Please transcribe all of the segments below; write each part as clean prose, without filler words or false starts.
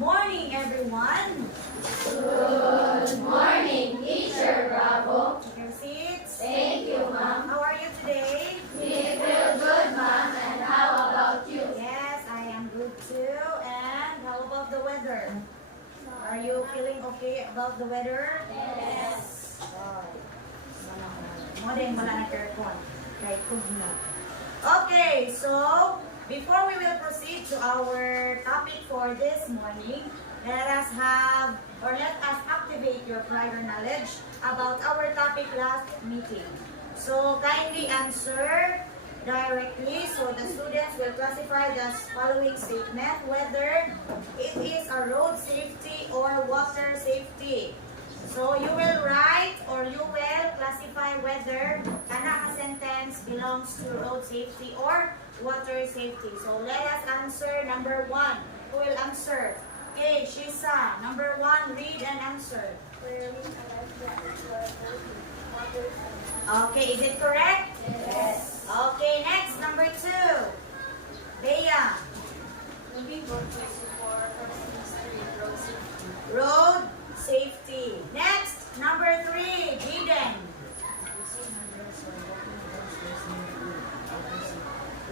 morning, everyone. Good morning, Teacher Bravo. Take your seats. Thank you, Ma'am. How are you today? We feel good, Ma'am. And how about you? Yes, I am good too. And how about the weather? Are you feeling okay about the weather? Yes. Mo din wala na aircon. Kay tugna. Okay, so before we will proceed to our topic for this morning, let us activate your prior knowledge about our topic last meeting. So kindly answer directly so the students will classify the following statement whether it is a road safety or water safety. So you will write or you will classify whether kana ka sentence belongs to road safety or water safety. So let us answer number 1. Who will answer? Okay, Shisa. Number 1, read and answer. Okay, is it correct? Yes. Okay, next, number 2. Bea. Road safety. Next, number 3, Jaden.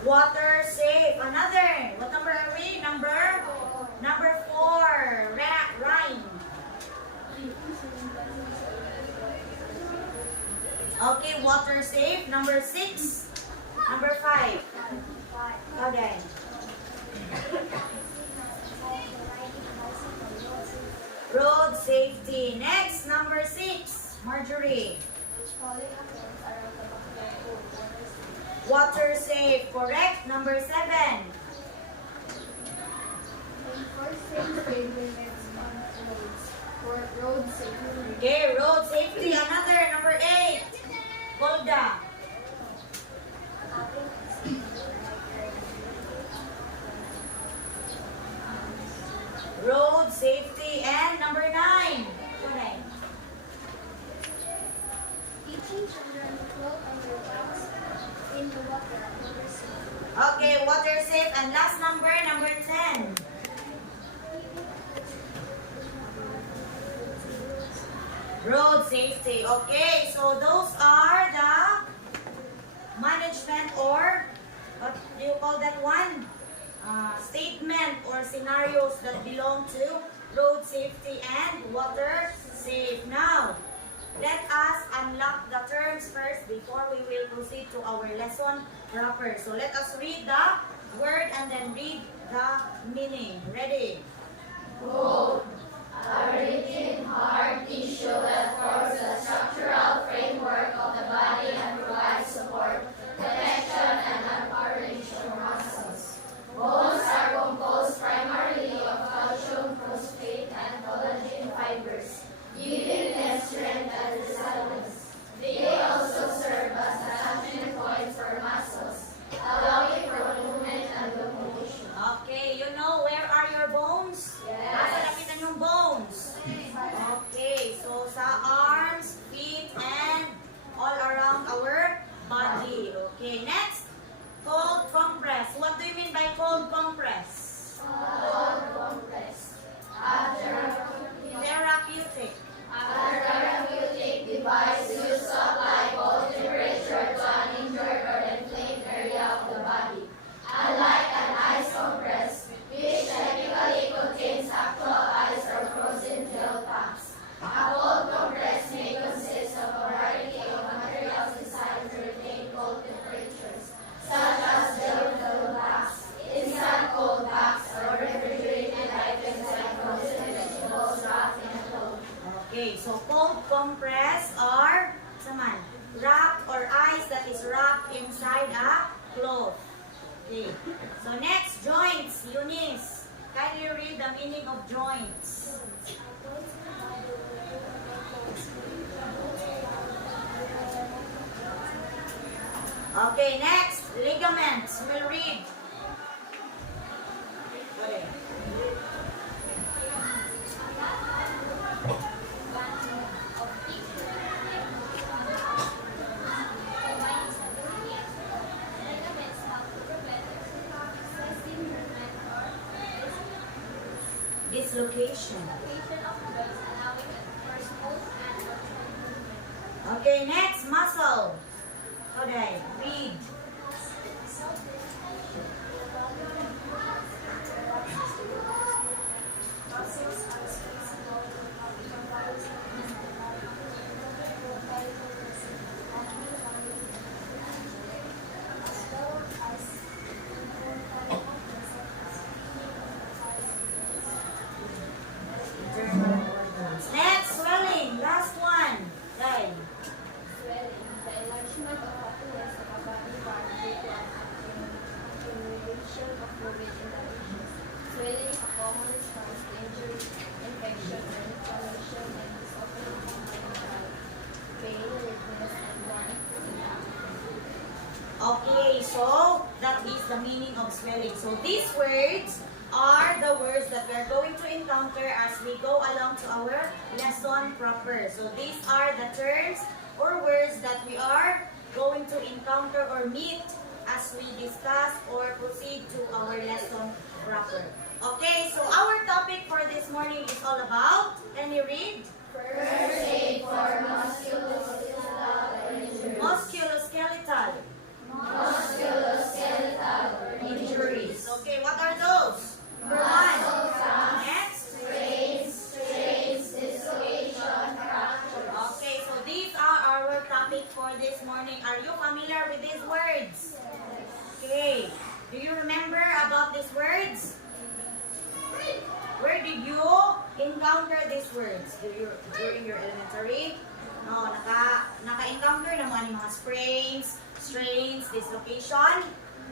Water safe. Another. What number are we? Number 4. Ryan. Okay, water safe. Number 6. Number 5. Okay. Road safety. Next, number 6. Marjorie. Water safe. Correct. Number 7. Road safety. Okay, road safety. Another. Number 8. Golda. Road safety. And number 9. Okay. Teaching children to float on their backs in the water. Okay, water safe. And last number 10. Road safety. Okay, so those are the management or what do you call that one? Statement or scenarios that belong to road safety and water safe. Now, let us unlock the terms first before we will proceed to our lesson proper. So let us read the word and then read the meaning. Ready? Road. A rigid, hard tissue that forms the structural framework of the body and provides support, protection, and coordination for muscles. Bones are composed primarily of calcium, phosphate, and collagen fibers, giving them strength and resilience. They also serve as attachment points for muscles, allowing for movement and locomotion. Okay, you know where are your bones? Yes. Nasa lapitan yung bones? Okay, so sa arms, feet, and all around our body. Okay, next, cold compress. What do you mean by cold compress? Cold compress. Therapeutic. A therapeutic device used to apply cold temperature to an injured or inflamed area of the body. Unlike an ice compress, which typically contains actual ice or frozen gel packs, a cold compress may consist of a variety of materials designed to retain cold temperatures, such as gel packs, instant cold packs, or refrigerated items like frozen vegetables wrapped in a cloth. Okay, so cold compress or saman, wrapped or ice that is wrapped inside a cloth. Okay, so next, joints. Eunice, kindly read the meaning of joints. Okay, next, ligaments. We'll read. Okay. Dislocation. Location of joints allowing for smooth and rotating movement. Okay, next, muscle. Okay, read. Muscles are flexible from various movements of the body, including rotating, acting as well as important movements Internal organs. Next, swelling. Last one. Okay. swelling, the enlargement of patterns of a body part due to an accumulation of fluid in the tissues. Swelling is a common response to injury, infection, or inflammation, and is often accompanied by pain, redness, and warmth. Okay, so that is the meaning of swelling. So these words are the words that we are going to encounter as we go along to our lesson proper. So these are the terms or words that we are going to encounter or meet as we discuss or proceed to our lesson proper. Okay, so our topic for this morning is all about, can you read? First aid for musculoskeletal Musculoskeletal injuries. Okay, what are those? Number one. Next. strains, dislocation, fractures. Okay, so these are our topic for this morning. Are you familiar with these words? Okay. Do you remember about these words? Where did you encounter these words? During your elementary? No, naka-encounter na mo ani mga sprains, strains, dislocation,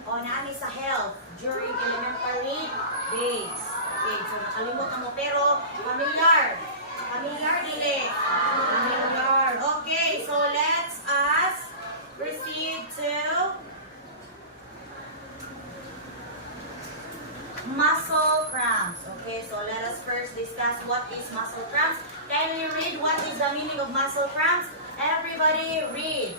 o naani sa health during elementary days. Okay, so nakalimot na mo pero familiar. Familiar, dili? Familiar. Okay, so let's proceed to muscle cramps. Okay, so let us first discuss what is muscle cramps. Can you read what is the meaning of muscle cramps? Everybody read.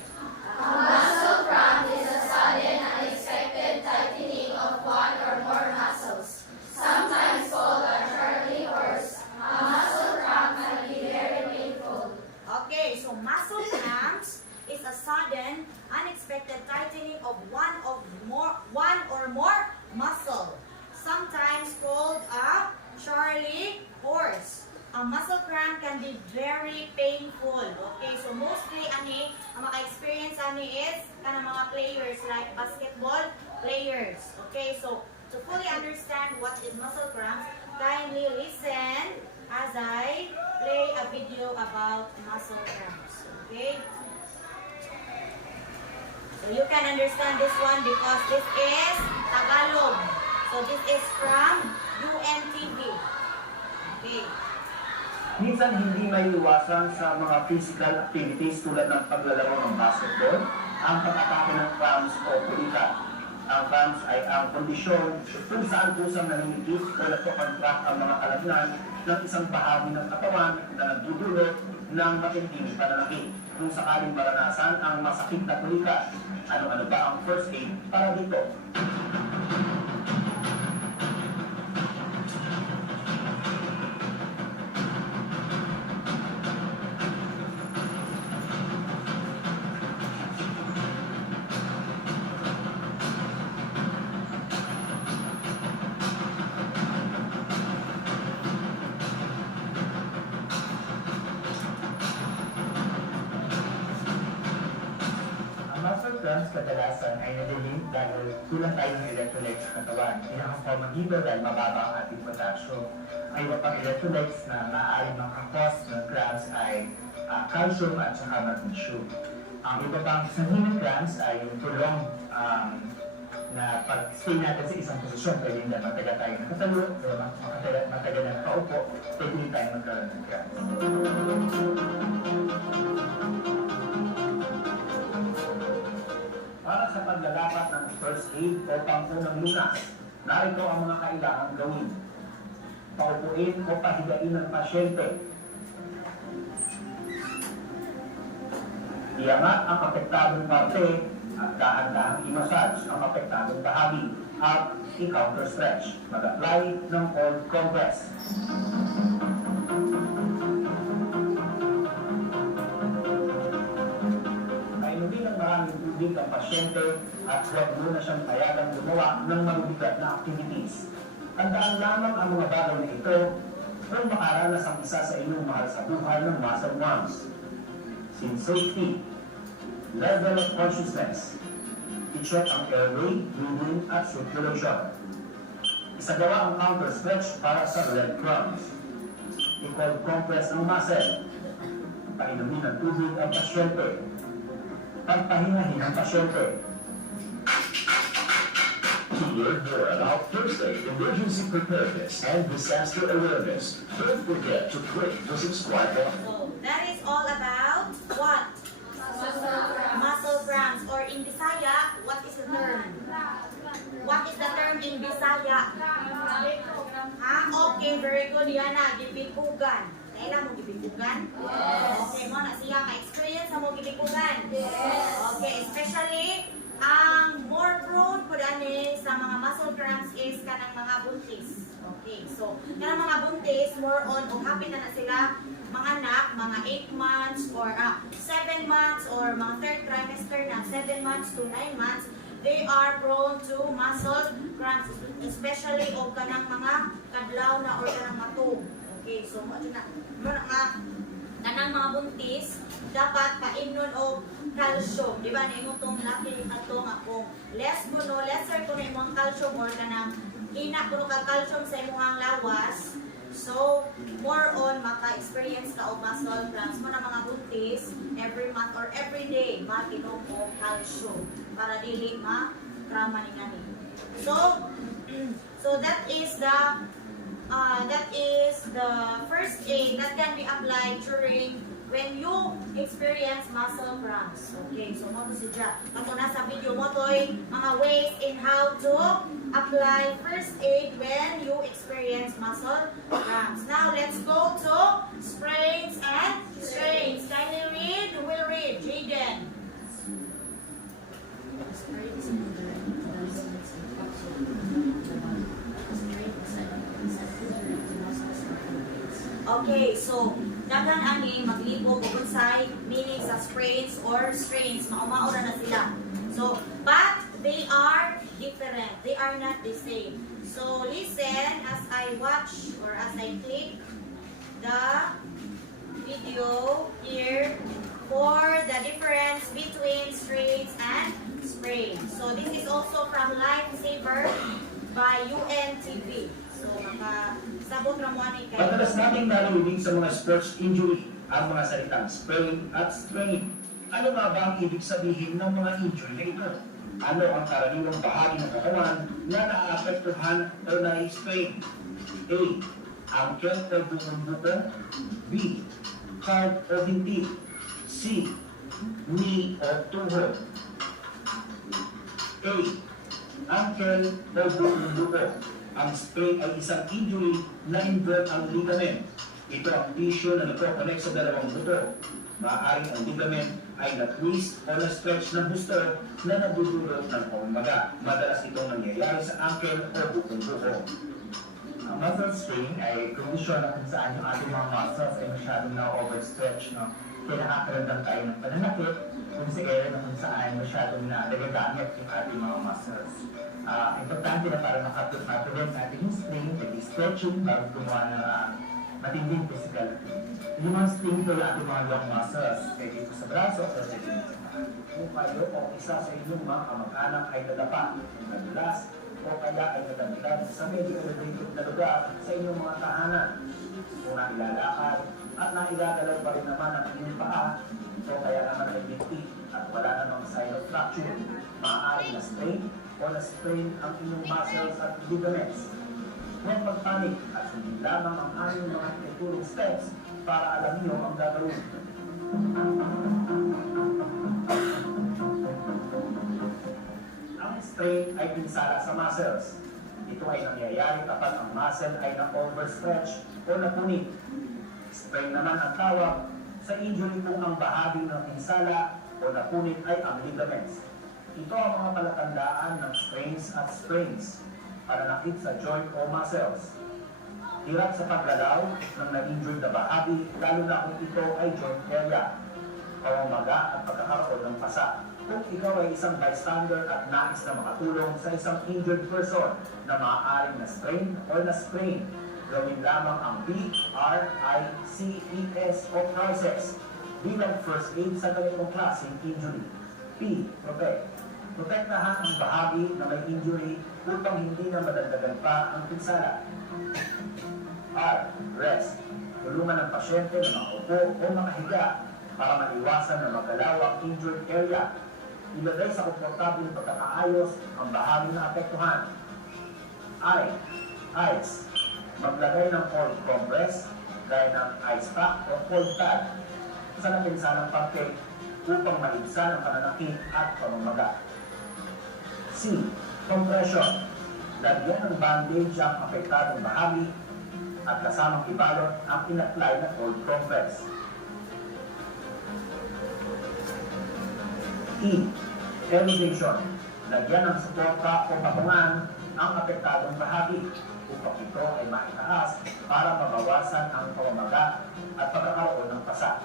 A muscle cramp is a sudden, unexpected tightening of one or more muscles, sometimes called a Charlie horse. A muscle cramp can be very painful. Okay, so muscle cramps is a sudden, unexpected tightening of one or more muscle, sometimes called a Charlie horse. A muscle cramp can be very painful. Okay, so mostly ang maka-experience is mga players like basketball players. Okay, so to fully understand what is muscle cramps, kindly listen as I play a video about muscle cramps. Okay? So you can understand this one because this is Tagalog. So this is from UNTV. Okay. Minsan hindi may iwasan sa mga physical activities tulad ng paglalaro ng basketball, ang pag-atake ng cramps o pulikat. Ang cramps ay ang kondisyon kung saan kusang naninikip o nagpakontract ang mga kalagnan ng isang bahagi ng katawan na nagdudulot ng matinding pananakit. Kung sakaling maranasan ang masakit na pulikat, ano-ano ba ang first aid para dito? Muscle cramps kadalasan ay nadilim dahil kulang tayo ng electrolytes sa katawan. Pinakang magiba dahil mababa ang ating potassium. Ay iba pang electrolytes na maaaring makakos ng cramps ay calcium at saka magnesium. Ang iba pang sanhi ng cramps ay yung tulong na pag-stay natin sa isang posisyon, pwede hindi matagal tayo nakatalo, matagal na nakaupo, pwede hindi tayo magkaroon ng cramps. Para sa paglalapat ng first aid o pang-unang lunas, narito ang mga kailangang gawin. Paupuin o pahigain ng pasyente. Iangat ang apektadong parte at dahan-dahang i-massage ang apektadong bahagi. at i-counter stretch. Mag-apply ng cold compress. Painumin ng maraming tubig ang pasyente at huwag muna siyang payagang gumawa ng mabibigat na activities. Tandaan lamang ang mga bagay na ito kung makaranas ang isa sa inyong mahal sa buhay ng muscle cramps. Sin safety, level of consciousness, i-check ang airway, breathing at circulation. Isagawa ang counter stretch para sa leg cramps. I-cold compress ang muscle. Painumin ng tubig ang pasyente. Pagpahingahin ang pasyente. To learn more about first aid, emergency preparedness, and disaster awareness, don't forget to click to subscribe button. So, that is all about what? Muscle cramps, or in Bisaya, what is the term? What is the term in Bisaya? Ha? Okay, very good. Yan na, gibipugan. Kailan mo gibipugan? Okay mo na siya ka-experience mo gibipugan. Okay, especially ang more prone po dani sa mga muscle cramps is kanang mga buntis. Okay, so kanang mga buntis more on o happy na sila mga anak, mga 8 months or 7 months or mga third trimester na 7 months to 9 months, they are prone to muscle cramps, especially o kanang mga kadlaw na or kanang matug. Okay, so mo na kanang mga buntis dapat painon og calcium, di ba? Naimong tong laki atong akong lesser ko na imong calcium or kanang ina kuno ka calcium sa imong lawas. So, more on maka-experience ka og muscle cramps mo na mga buntis every month or every day mag-inom og calcium para dili ma-krama ni ngani. So that is the first aid that can be applied during when you experience muscle cramps. Okay, so mo to si Ja. Kato na sa video mo to'y mga ways in how to apply first aid when you experience muscle cramps. Now, let's go to sprains and strains. Kindly read, who will read? Jaden. Okay, so dagan ani maglibog og unsay meaning sa sprains or strains, maumaura na sila. So, but they are different. They are not the same. So, listen as I watch or as I click the video here for the difference between strains and sprains. So, this is also from Lifesaver by UNTV. So, makasabot ra mo ani kay Madalas nating narinig sa mga sports injury ang mga salitang sprain at strain. Ano nga ba ang ibig sabihin ng mga injury na ito? Ano ang karaniwang bahagi ng katawan na naaapektuhan o na-strain? A. Ankle o buong buto. B. Heart o binti. C. Knee o tuhod. A. Ankle o buong buto. Ang sprain ay isang injury na involve ang ligament. Ito ang tissue na nagko-connect sa dalawang buto. Maaaring ang ligament ay na-twist o na-stretch ng gusto na nagdudulot ng pamamaga. Madalas itong nangyayari sa ankle o bukong buko. Ang muscle strain ay kondisyon na kung saan yung ating mga muscles ay masyadong na-overstretch. No? Kaya nakakaramdam tayo ng pananakit kung sa area na kung saan masyadong nagagamit yung ating mga muscles. Importante na para makaprevent natin yung strain, nag-stretching bago gumawa ng matinding physical. Yung mga strain ko yung ating mga long muscles, kaya dito sa braso o sa dito. Kung kayo o isa sa inyong mga kamag-anak ay nadapa, nadulas, o kaya ay nadamdam sa medyo elevated na lugar sa inyong mga tahanan. Kung nailalakad at nailagalaw pa rin naman ang inyong paa, o kaya naman ay binti at wala namang sign of fracture, maaari na strain o na-sprain ang inyong muscles at ligaments. Huwag magpanik at sundin lamang ang aming mga itutulong steps para alam niyo ang gagawin. Ang strain ay pinsala sa muscles. Ito ay nangyayari kapag ang muscle ay na-overstretch o napunit. Sprain naman ang tawag sa injury kung ang bahagi ng pinsala o napunit ay ang ligaments. Ito ang mga palatandaan ng strains at sprains, pananakit sa joint o muscles. Hirap sa paggalaw ng na-injured na bahagi, lalo na kung ito ay joint area, pamamaga at pagkakaroon ng pasa. Kung ikaw ay isang bystander at nais na makatulong sa isang injured person na maaaring na-strain o na-sprain, gawin lamang ang PRICES o process bilang first aid sa ganitong klaseng injury. P. Protect. Protektahan ang bahagi na may injury upang hindi na madagdagan pa ang pinsala. R. Rest. Tulungan ang pasyente na makaupo o makahiga para maiwasan na magalaw ang injured area. Ilagay sa komportableng pagkakaayos ang bahagi na apektuhan. I. Ice. Maglagay ng cold compress gaya ng ice pack o cold pad sa napinsalang parte upang maibsan ang pananakit at pamamaga. C. Compression. Lagyan ng bandage ang apektadong bahagi at kasamang ibalot ang in-apply na cold compress. E. Elevation. Lagyan ng suporta o patungan ang apektadong bahagi upang ito ay maitaas para mabawasan ang pamamaga at pagkakaroon ng pasa.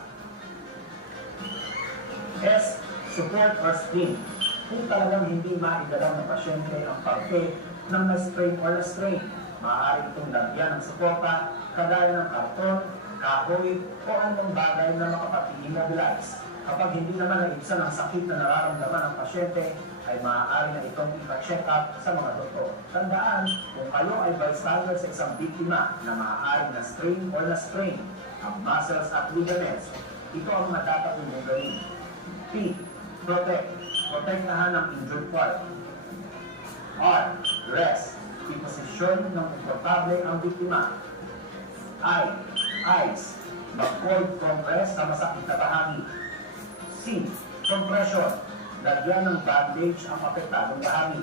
S. Support or sling. Kung talagang hindi maigalaw ng pasyente ang parte ng na-sprain or na-strain, maaari itong lagyan ng suporta kagaya ng karton, kahoy o anumang bagay na makapag-immobilize. Kapag hindi naman naibsan ang sakit na nararamdaman ng pasyente, ay maaari na itong ipa-check up sa mga doktor. Tandaan, kung kayo ay bystander sa isang biktima na maaari na strain or na sprain ang muscles at ligaments, ito ang mga dapat ninyong gawin. P. Protect. Protektahan ang injured part. R. Rest. Iposisyon ng komportable ang biktima. I. Ice. Mag-cold compress sa masakit na bahagi. C. Compression. Lagyan ng bandage ang apektadong bahagi.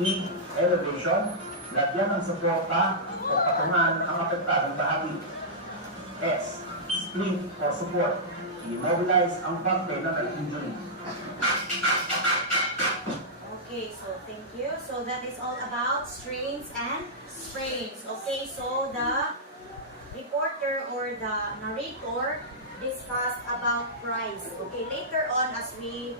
E. Elevation. Lagyan ng suporta o patungan ang apektadong bahagi. S. Splint o support. I-mobilize ang parte na may injury. Okay, so thank you. So that is all about strains and sprains. Okay, so the reporter or the narrator discussed about price. Okay, later on as we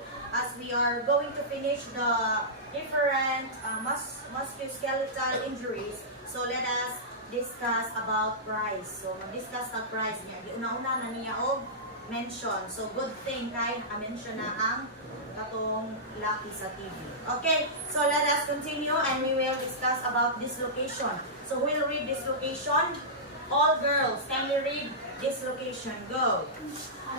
are going to finish the different musculoskeletal injuries, so let us discuss about price. So discuss the price niya. Di una-una na niya og mention. So good thing kay mention na ang katong laki sa TV. Okay, so let us continue and we will discuss about dislocation. So we'll read dislocation. All girls, can you read dislocation? Go.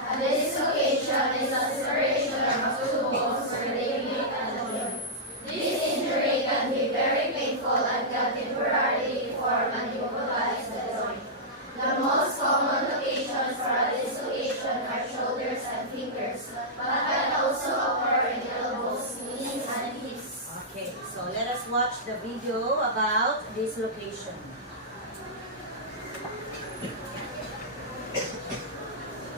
A dislocation is a separation of two bones where they meet at the joint. This injury can be very painful and can temporarily deform and immobilize the joint. The most common locations for a dislocation are shoulders and fingers, but can also occur in elbows, knees, and hips. Okay, so let us watch the video about dislocation.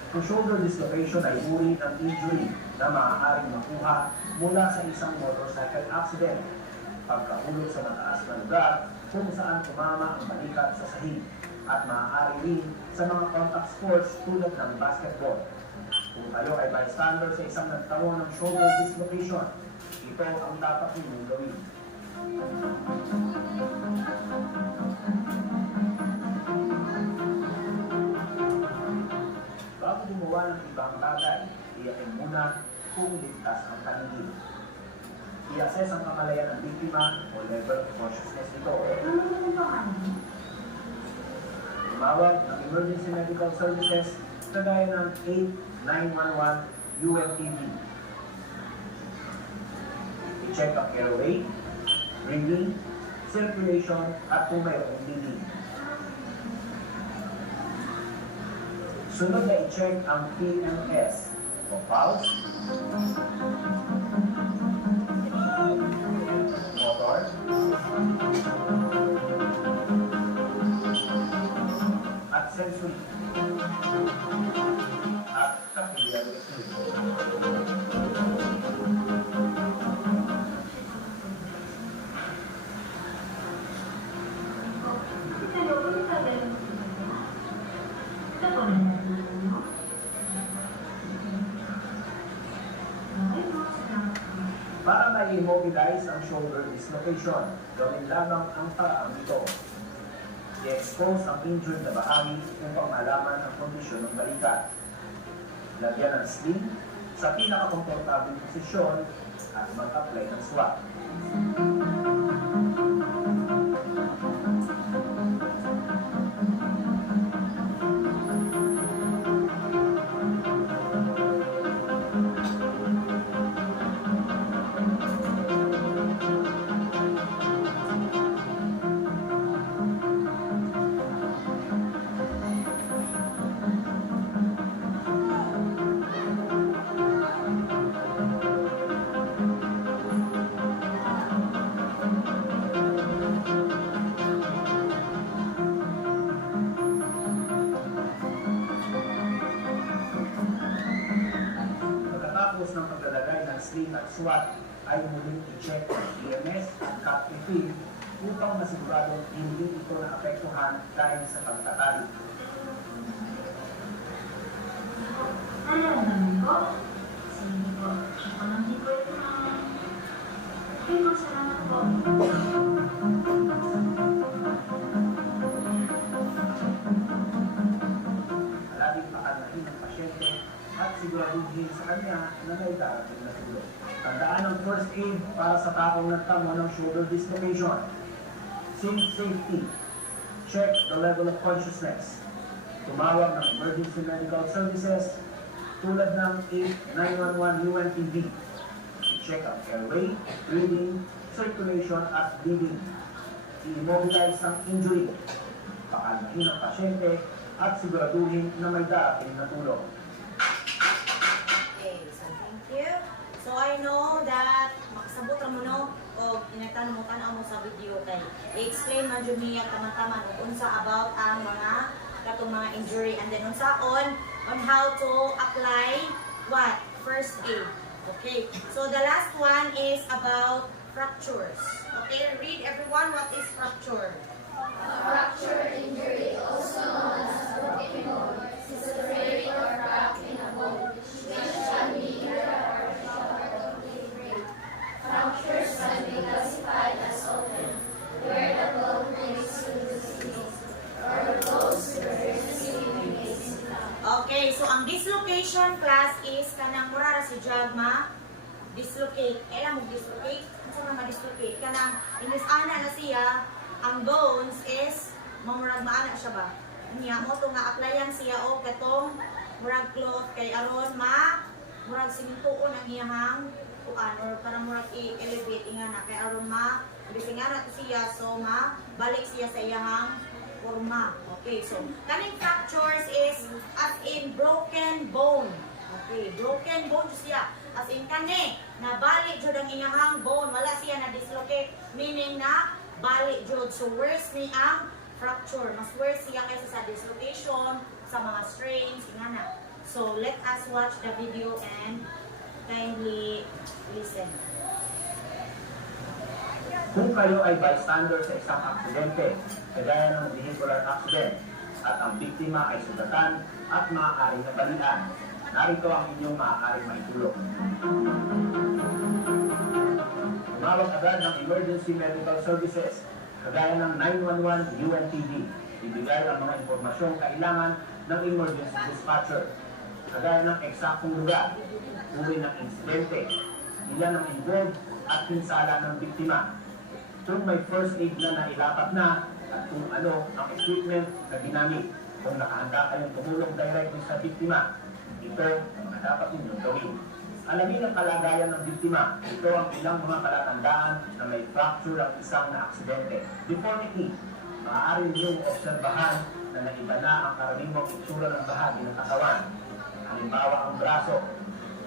Ang shoulder dislocation ay uri ng injury na maaaring makuha mula sa isang motorcycle accident, pagkahulog sa mataas na lugar kung saan tumama ang balikat sa sahig, at maaari rin sa mga contact sports tulad ng basketball. Kung kayo ay bystander sa isang nagtamo ng shoulder dislocation, ito ang dapat ninyong gawin. Bago gumawa ng ibang bagay, iyakin muna kung ligtas ang paligid. I-assess ang kamalayan ng biktima o level of consciousness nito. Tumawag ng emergency medical services kagaya ng 8911 UMTV. I-check ang airway, breathing, circulation, at kung mayroong bleeding. Sunod na i-check ang PMS o pulse, motor, at sensory, at kapilya. Para i-mobilize ang shoulder dislocation, gawin lamang ang paraang ito. I-expose ang injured na bahagi upang malaman ang kondisyon ng balikat. Lagyan ng sling sa pinakakomportabling posisyon at mag-apply ng swab. Pagkatapos ng paglalagay ng sling at swab, ay muling i-check ang EMS at CAP refill upang masiguradong hindi ito naapektuhan dahil sa pagtatali. Nalalaman ko? Sige po. Ako lang di po ito na. Okay po, salamat po. Palaging pakalmahin ng pasyente at siguraduhin sa kanya na may darating na tulong. Tandaan ang first aid para sa taong nagtamo ng shoulder dislocation. Sync safety. Check the level of consciousness. Tumawag ng emergency medical services tulad ng 911 UNTV. I-check ang airway, breathing, circulation at bleeding. I-immobilize ang injury. Pakalmahin ang pasyente at siguraduhin na may darating na tulong. Okay, so thank you. So I know that makasabot mo no o inatanong mo sa video kay i-explain man jud niya tama-tama kung unsa about ang mga katong mga injury and then unsa on how to apply what first aid. Okay. So the last one is about fractures. Okay, read everyone what is fracture. Fracture injury, also known as broken bone, is a break or crack in a bone, which can be either partial or complete break. Fractures can be classified as open, where the bone breaks through the skin, or closed where the receiving is not. Okay, so ang dislocation class is kanang mura ra si Jagma dislocate. Kailan mo dislocate? Ano sa ma-dislocate? Kanang inis ana na siya, ang bones is mamurag maana siya ba? Niya mo to nga applyan siya o katong murag cloth kay aron murag simintuon ang iyang kuan or para murag i-elevate nga na kay aron bisingana to siya so balik siya sa iyang forma. Okay, so kaning fractures is as in broken bone. Okay, broken bone siya. As in kani, nabalik jud ang iyang bone, wala siya na dislocate, meaning na balik jud. So worse ni ang fracture. Mas worse siya kaysa sa dislocation, sa mga strains, ingana. So let us watch the video and kindly listen. Kung kayo ay bystander sa isang aksidente, kagaya ng vehicular accident, at ang biktima ay sugatan at maaaring nabalian, narito ang inyong maaaring maitulong. Tumawag agad ng emergency medical services, kagaya ng 911 UNTV. Ibigay ang mga impormasyong kailangan ng emergency dispatcher, kagaya ng eksaktong lugar, uri ng insidente, ilan ang involved at pinsala ng biktima. Kung may first aid na nailapat na at kung ano ang equipment na ginamit, kung nakahanda kayong tumulong directly sa biktima, ito ang mga dapat ninyong gawin. Alamin ang kalagayan ng biktima. Ito ang ilang mga palatandaan na may fracture ang isang na aksidente. Deformity. Maaari ninyong obserbahan na naiba na ang karaniwang itsura ng bahagi ng katawan. Halimbawa ang braso.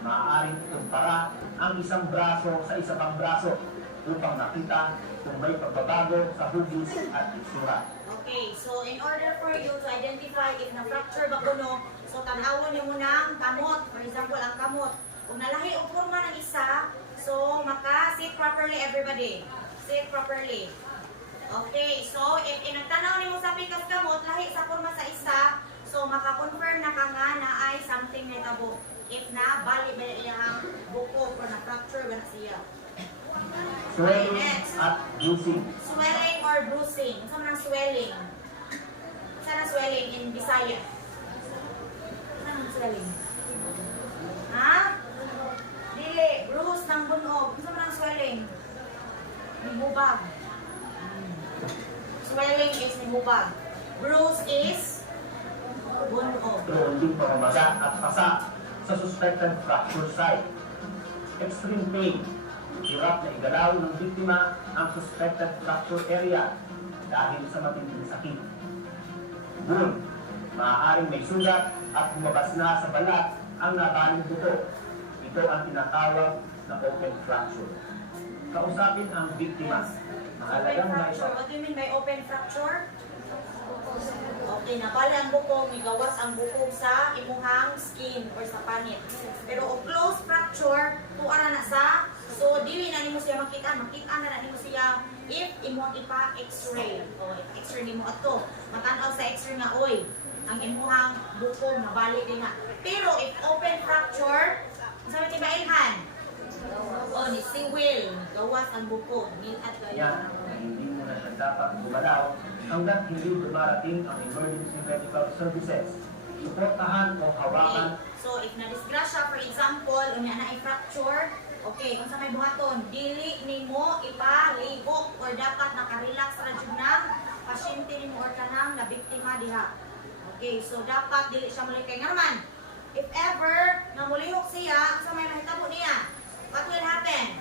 Maaaring ikumpara ang isang braso sa isa pang braso upang makita kung may pagbabago sa hugis at itsura. Okay, so in order for you to identify if na-fracture ba kuno, so tanawon niyo muna ang kamot. For example, ang kamot. Kung nalahi o forma ng isa, so maka-sit properly everybody. Sit properly. Okay, so if inagtanaw niyo sa pikas kamot, lahi sa forma sa isa, so maka-confirm na ka nga na ay something na tabo. If na, bali ba iyang buko or na-fracture ba na siya. Swelling Next. at bruising. Swelling or bruising. Saan ang swelling? Saan ang swelling in Bisaya? Saan ang swelling? Ha? Dili. Bruise ng bunog. Saan ang swelling? Nibubag. Swelling is nibubag. Bruise is bunog. Trolling pamamaga at pasa sa suspected fracture site. Extreme pain. Hirap na igalaw ng biktima ang suspected fracture area dahil sa matinding sakit. Wound. Maaaring may sugat at lumabas na sa balat ang nabaling buto. Ito ang tinatawag na open fracture. Kausapin ang biktima. Open Mahalagang fracture. What do you mean by open fracture? Okay, nabali ang bukog, migawas ang bukog sa imuhang skin or sa panit. Pero o close fracture, tuara na sa, so dili na nimo siya makita na nimo siya if imo ipa x-ray. O x-ray nimo ato, matanaw sa x-ray nga oy, ang imuhang bukog nabali din na. Pero if open fracture, sabi ti Bailhan, o ni si Will, gawas ang bukog, at Yan, hindi mo na siya dapat gumalaw hanggat hindi dumarating ang emergency medical services. Suportahan o hawakan. So, if na-disgrasya, for example, unya na i-fracture, okay, kung sa may buhaton, dili nimo ipalibok or dapat nakarelax ra jud ng pasyente nimo or kanang nabiktima diha. Okay, so dapat dili siya mulikay nga naman. If ever na mulihok siya, sa may mahitabo niya, what will happen?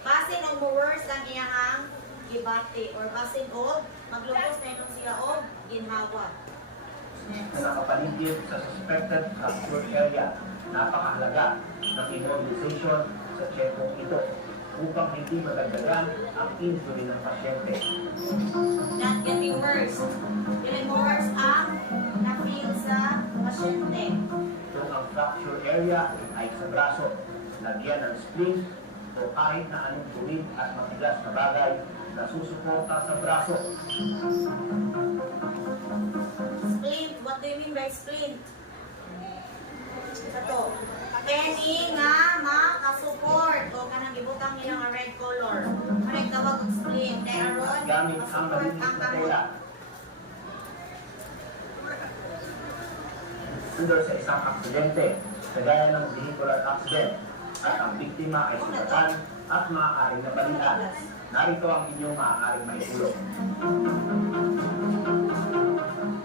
Basin og mo worse ang iyahang gibati or basin og maglubos na yun siya og ginhawa. Na nakapaligid sa suspected fracture area. Napakahalaga ng immobilization sa tiyempong ito upang hindi madagdagan ang injury ng pasyente. Not getting worse. Feeling mo worse ang na-feel sa pasyente. Kung ang fracture area ay sa braso, lagyan ng splint o kahit na anong tuwid at matigas na bagay na susuporta sa braso. Splint. What do you mean by splint? Ito. Any nga makasupport o kanang gibutang nila nga red color. Kanang tawag og splint. Kaya ron, Gamit ang masupport malinis ang na kamot. tela. Under sa isang aksidente, kagaya ng vehicular accident, at ang biktima ay sugatan at maaaring napalitan. Narito ang inyong maaaring maitulong.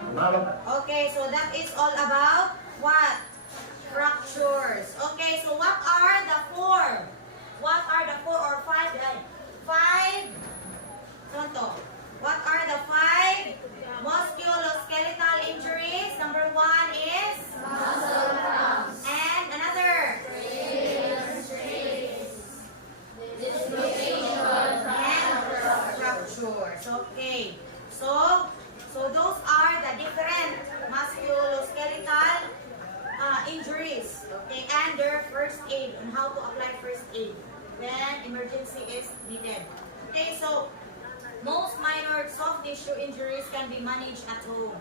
Tumawag at Okay, so that is all about what? Fractures. Okay, so what are the four? What are the four or five? Five? Ano to? What are the five musculoskeletal injuries? Number one is? Muscle cramps. And another? Dislocation. And fractures. Okay. So those are the different musculoskeletal injuries. Okay, and their first aid on how to apply first aid when emergency is needed. Okay, so most minor soft tissue injuries can be managed at home.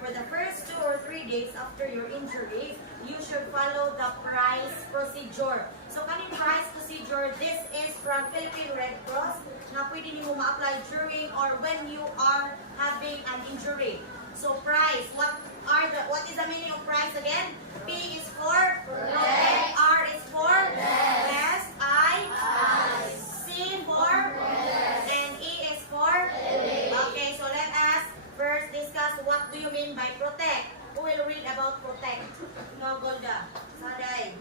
For the first 2 or 3 days after your injury, you should follow the Price procedure. So, kaning Price procedure, this is from Philippine Red Cross na pwede nimo ma-apply during or when you are having an injury. So, Price, what is the meaning of Price again? P is for protect, R is for rest, I, C for and E is for okay, so let us first discuss what do you mean by protect. Who will read about protect? No, Golda. Saday.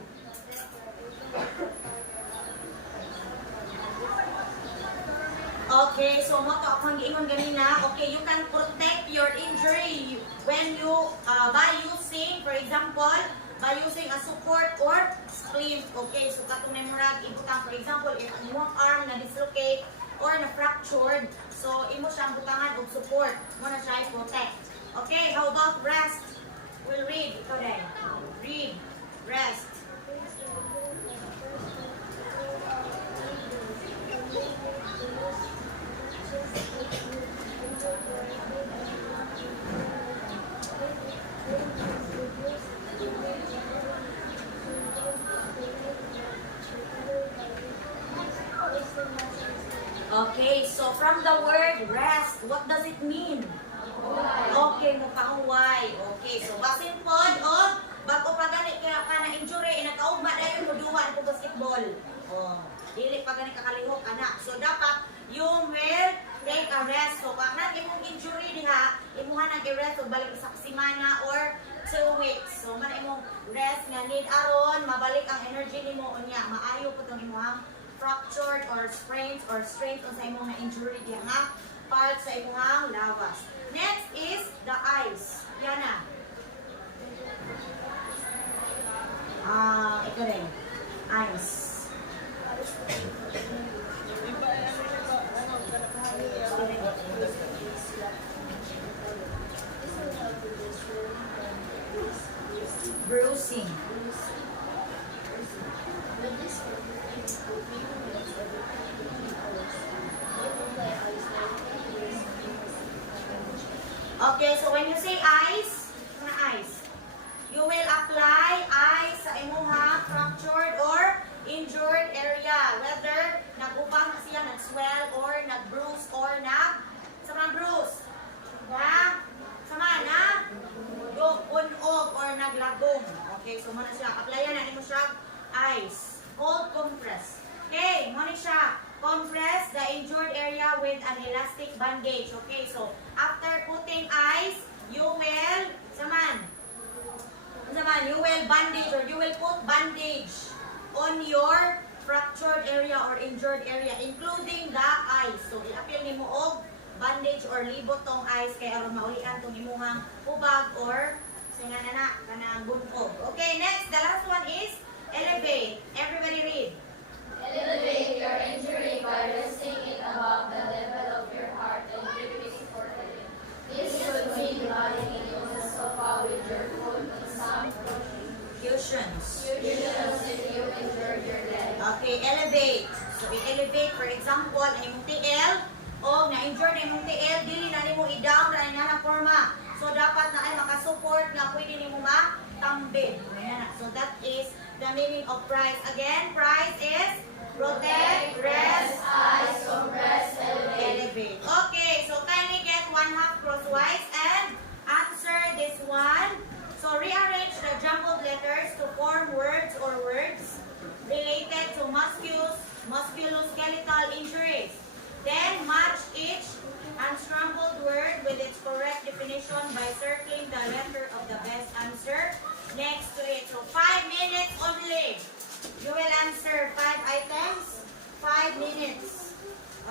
Okay, so mo to akong giingon ganina. Okay, you can protect your injury when you by using, for example, by using a support or splint. Okay, so katong memorag ibutang, for example, if ang imong arm na dislocate or na fractured, so imo siyang butangan og support, mo na siya protect. Okay, how about rest? We'll read ito din. Read, rest. from the word rest. What does it mean? Okay, mukahuway. Okay, so basin pod o bago pa gani kaya ka na injury nagkaugma dayon mo duwa ko basketball. Oh, dili pa gani kakalihok anak. So dapat you will take a rest. So pag na imong injury diha, imuha nang i-rest o balik sa semana or 2 weeks. So man imong rest nga need aron mabalik ang energy nimo unya. Maayo po tong imong fractured or sprains strains sa imong na injury diha nga part sa imong lawas. Next is the eyes. Yan na. Ito rin. Eyes. Bruising. Okay, so when you say eyes, you will apply eyes sa imuha fractured or injured area. Whether nag-ubang na siya, nag-swell, or nag-bruise, or bruise. Yeah? Sama na? Unog or naglagong. Okay, so muna siya. Applyan na mo siya eyes. Cold compress. Okay, muna siya. Compress the injured area with an elastic bandage. Okay, so after putting ice, you will, you will bandage or you will put bandage on your fractured area or injured area, including the ice. So i-appeal nimo og bandage or libot tong ice kay aron maulian tong imuhang ubag or singanana kanang buntog. Okay, next, the last one is elevate. Everybody read. Elevate your injury by resting it above the level of your heart and gripping supportably. This should mean dividing it in the sofa with your foot in some Fusions. fusions if you injured your leg. Okay, elevate. So i-elevate, for example, ang imong TL o na-injure na imong TL, dili na nimo i-down na na forma. So dapat na ay makasupport nga pwede nimo matambid. Ayan. So that is the meaning of price. Again, price is protect, rest, Eyes, compress, elevate. elevate. Okay, so kindly get 1/2 crosswise and answer this one. So rearrange the jumbled letters to form words or words related to musculoskeletal injuries. Then match each unscrambled word with its correct definition by circling the letter of the best answer next to it. So 5 minutes only. You will answer 5 items, 5 minutes.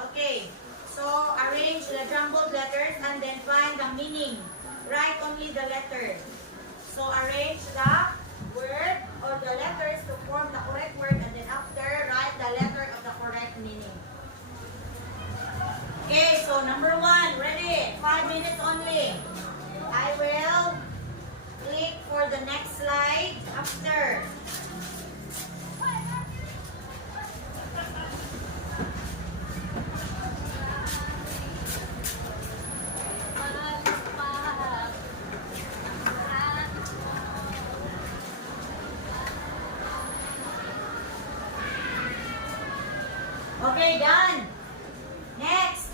Okay. So arrange the jumbled letters and then find the meaning. Write only the letter. So arrange the word or the letters to form the correct word and then after write the letter of the correct meaning. Okay, so number 1, ready? 5 minutes only. I will click for the next slide after. Okay, done. Next.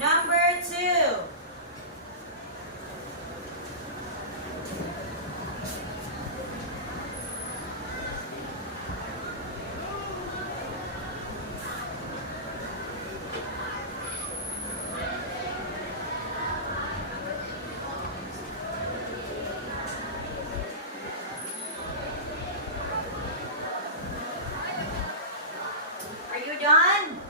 Number 2. Are you done?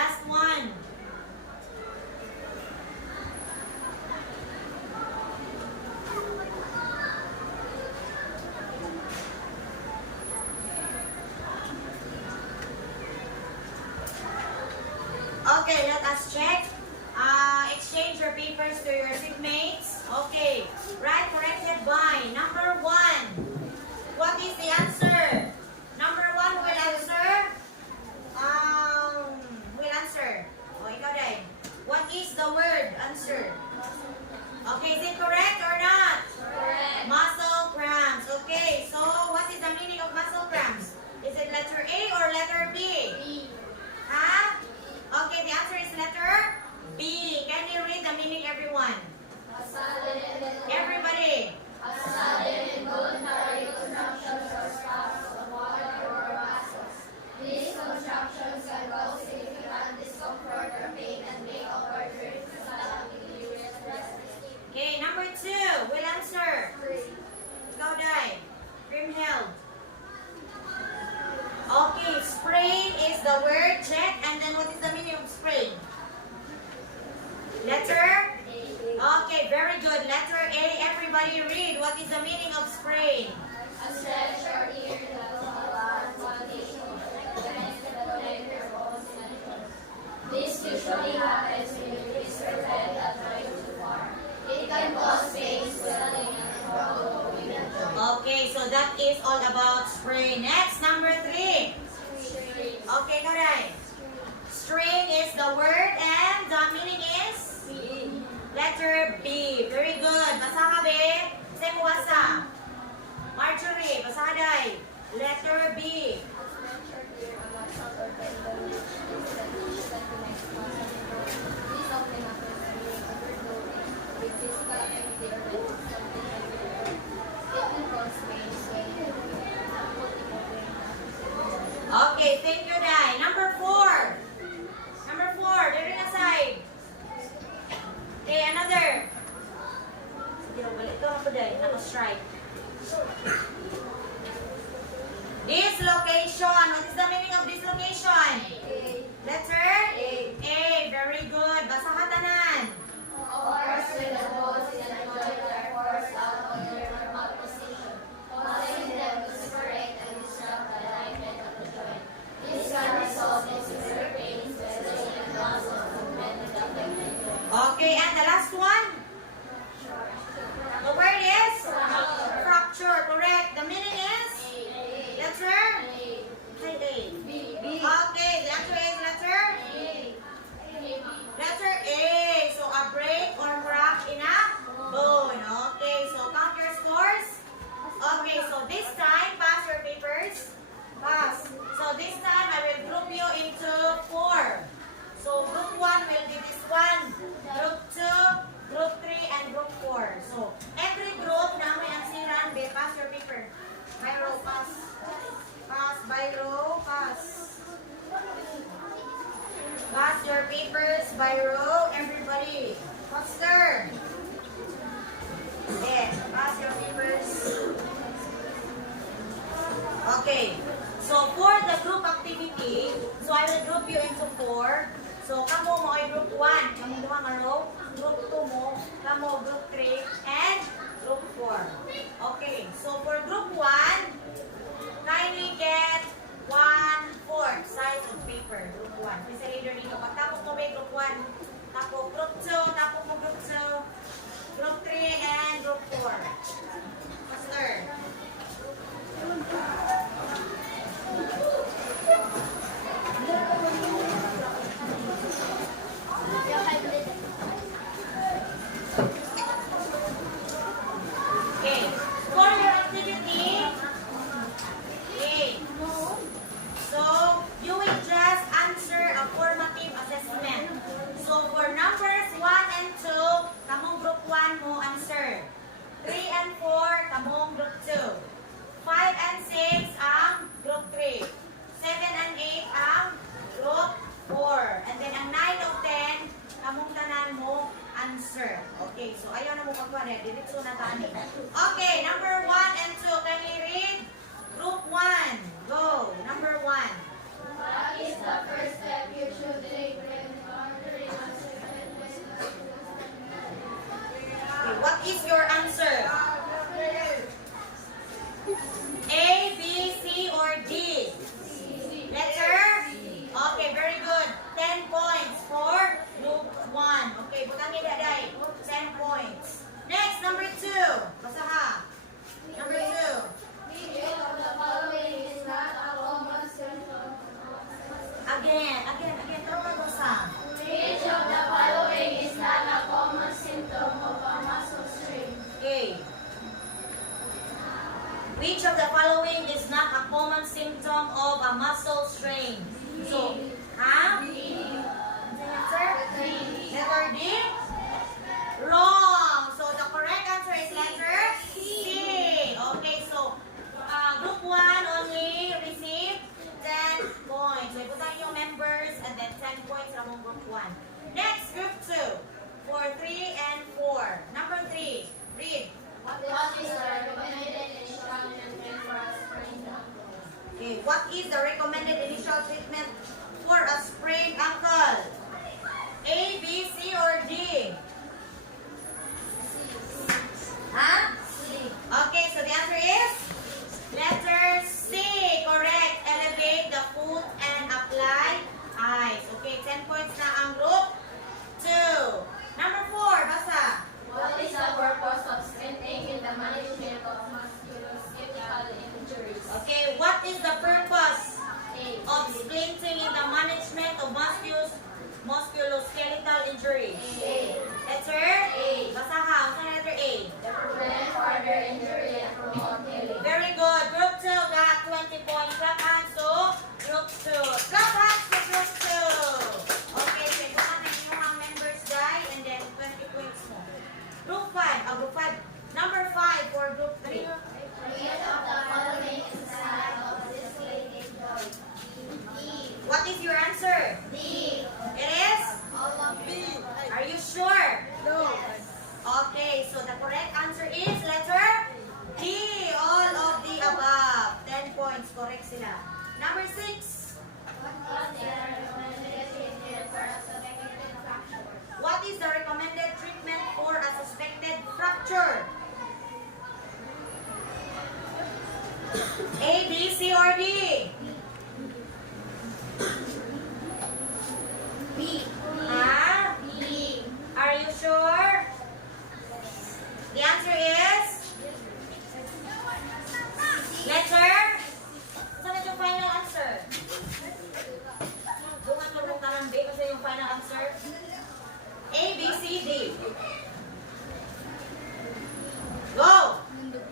last one. Okay, let us check. Exchange your papers to your seatmates. Okay, right corrected by number 1. What is the answer? Number 1 will answer. Will answer. O, ikaw din. What is the word? Answer. Okay, is it correct or not? Correct. Muscle cramps. Okay, so what is the meaning of muscle cramps? Is it letter A or letter B? B. Huh? Okay, the answer is letter B. Can you read the meaning, everyone? A sudden Everybody. involuntary contractions or spasms of water or muscles. These contractions can cause significant discomfort or pain and make a person slightly restless. Okay, number 2. Will answer. Go die. Grimhild. Okay, sprain is the word. Check. And then what is the meaning of sprain? Letter? Okay, very good. Letter A. Everybody read. What is the meaning of sprain? A stretch or ear that will allow amputation of the leg or bones and joints. This usually happens when you twist your leg and try too far. It can cause pain, swelling, and trouble moving the joint. Okay, so that is all about sprain. Next, number 3. Okay, correct. Strain is the word and the meaning is? Letter B. Very good. Basaha be. Say mo basa. Marjorie, basaha day. Letter B. Okay, thank you, Dai. Number 4. Number 4. There na side. Okay, another. Sige, balik ko ako, Dai. Naka-strike. Dislocation. What is the meaning of dislocation? Letter? A. Very good. Basahan tanan. Occurs when the bones in a joint are forced out of their normal position, causing them to separate and disrupt the alignment of the joint. This can result in severe pain, especially in muscle movement in the affected joint. Okay, and the last one? The word is? Fracture. Correct. The meaning is? Letter? Say A. Okay, the answer is letter? Letter A. So a break or crack in a bone. Okay, so count your scores. Okay, so this time, pass your papers. Pass. So this time, I will group you into 4. So group 1 will be this one. Group 2, group 3, and group 4. So every group na may ansiran, be, pass your paper. Biro, pass. Pass, biro, pass. Pass your papers, biro, everybody. Faster. Yes, pass your papers. Okay. So for the group activity, so I will group you into 4. So kamo mo ay group 1, kamo duha nga row, group 2 mo, kamo group 3, and group 4. Okay, so for group 1, kindly get 1/4 size of paper, group 1. Please reader dito. Pagtapos mo may group 1, tapos group 2, tapos mo group 2, group 3, and group 4. Faster. Okay, for your activity, okay, so you will just answer a formative assessment. So for numbers 1 and 2, kamong group 1 mo answer. 3 and 4, kamong group 2. 5 and 6 ang group 3. 7 and 8 ang group 4. And then ang 9 of 10, kamong tanan mo answer. Okay, so ayaw na mo pagkuhan eh. Diretso na tani. Okay, number 1 and 2. Can you read? Group 1. Go. Number 1. What is the first step you should take 1. Next, group 2. For 3 and 4. Number 3. Read. What is the recommended initial treatment for a sprained ankle? Okay, what is the recommended initial treatment for a sprained ankle? A, B, C, or D? Huh? Okay, so the answer is letter C. Correct. Elevate the foot and apply ice. Okay, 10 points na ang group 2. Number 4, basa. What is the purpose of strengthening in the management of musculoskeletal injuries? Okay, what is the purpose A. of splinting in the management of musculoskeletal injuries? A. Letter A. Basa ha. Basa na letter A. To prevent further injury and promote healing. Very good. Group 2 got 20 points. Clap hands to Group 2. Clap hands to Group 2. Okay, so ito na inyong members guy and then 20 points mo. Group 5. Group 5. Number 5 for Group 3. Which of the following is the sign of dislocated joint? D. What is your answer? D. It is? All of B. Are you sure? No. Okay, so the correct answer is letter D. All of the above. 10 points. Correct sila. Number 6. What is the recommended treatment for a suspected fracture? What is the recommended treatment for a suspected fracture? A, B, C, or D? B. Huh? B. Are you sure? The answer is letter. Saan na yung final answer? Bungan mo kung tarang B kasi yung final answer. A, B, C, D. Go!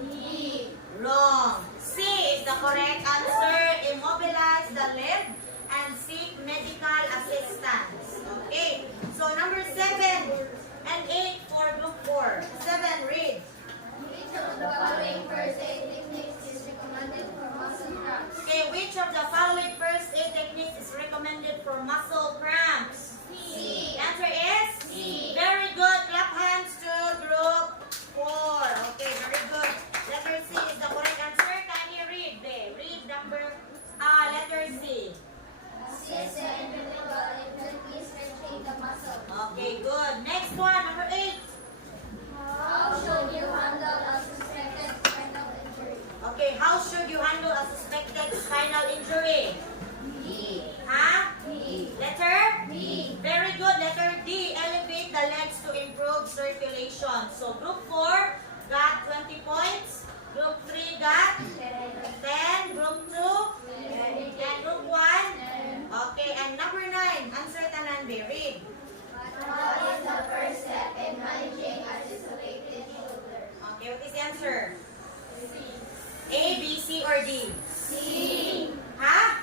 D. Wrong. C is the correct answer. Immobilize the limb and seek medical assistance. Okay. So number 7 and 8 for group 4. 7, read. Which of the following first aid techniques is recommended for muscle cramps? Okay, which of the following first aid techniques is recommended for muscle cramps? C. The answer is C. Very good. Clap hands to group 4. Okay, very good. Letter C is the correct answer. Can you read there? Read letter C. Assist the individual in gently stretching the muscle. Okay, good. Next one, number 8. How should you handle a suspected spinal injury? Okay, how should you handle a suspected spinal injury? D. Huh? D. Letter? D. Very good. Letter D. Elevate the legs to improve circulation. So, group 4 got 20 points. Group 3 got 10. Group 2 and group 1. Okay, and number 9. Answer Tanande. Read. What is the first step in managing a dislocated shoulder? Okay, what is the answer? C. A, B, C, or D? C. Huh?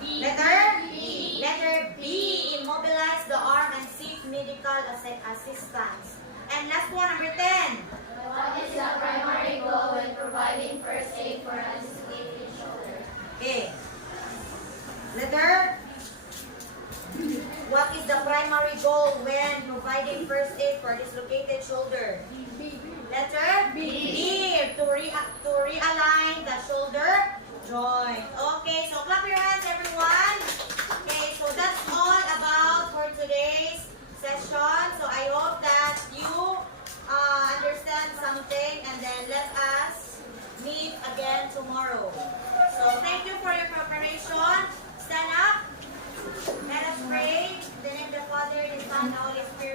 B. Letter? B. Letter B. Immobilize the arm and seek medical assistance. And last one, number 10. What is the primary goal when providing first aid for a dislocated shoulder? Okay. Letter? What is the primary goal when providing first aid for dislocated shoulder? Letter? B. To realign the shoulder joint. Okay, so clap your hands, everyone. Okay, so that's all about for today's session. So I hope that you understand something and then let us meet again tomorrow. So thank you for your preparation. Stand up. Let us pray. In the name of the Father, the Son, and the Holy Spirit.